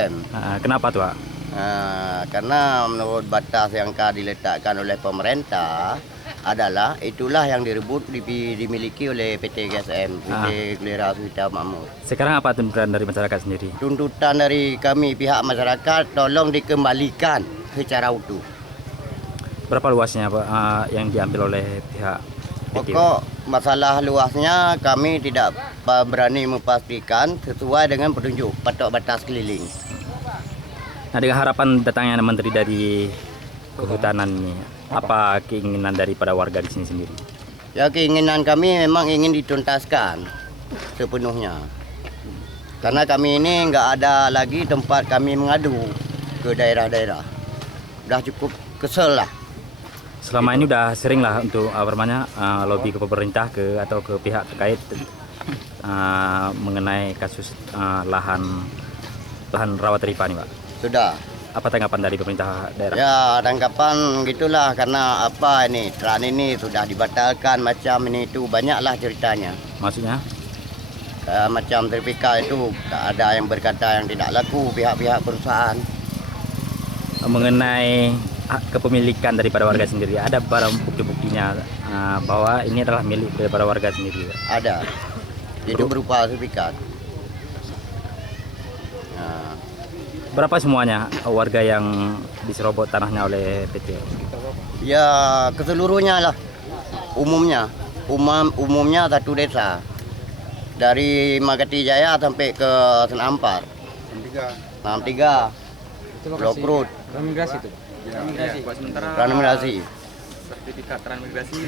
GSM. Kenapa tuh, Pak? Karena menurut batas yang diletakkan oleh pemerintah adalah itulah yang dimiliki oleh PT GSM, PT Gelora Suhita Makmur. Sekarang apa tuntutan dari masyarakat sendiri? Tuntutan dari kami pihak masyarakat tolong dikembalikan secara utuh. Berapa luasnya, Pak, yang diambil oleh pihak PT? Pokok masalah luasnya kami tidak berani memastikan sesuai dengan petunjuk patok batas keliling. Nah, dengan harapan datangnya menteri dari kehutanan ini, apa keinginan daripada warga di sini sendiri? Ya, keinginan kami memang ingin dituntaskan sepenuhnya. Karena kami ini nggak ada lagi tempat kami mengadu ke daerah-daerah. Udah cukup kesel lah. Selama ini udah sering lah untuk lobby ke pemerintah atau ke pihak terkait mengenai kasus lahan rawat ripa nih, Pak. Sudah. Apa tanggapan dari pemerintah daerah? Ya, tanggapan gitulah karena apa ini tran ini sudah dibatalkan macam ini itu banyaklah ceritanya. Maksudnya? Macam sertifikat itu ada yang berkata yang tidak laku pihak-pihak perusahaan. Mengenai hak kepemilikan daripada warga sendiri, ada barang bukti-buktinya bahwa ini adalah milik daripada warga sendiri? Ada. Itu berupa sertifikat. Berapa semuanya warga yang diserobot tanahnya oleh PT? Ya, keseluruhnya lah. Umumnya satu desa. Dari Magati Jaya sampai ke Senampar. 63. Blok Road. Transmigrasi itu. Transmigrasi. Sertifikat transmigrasi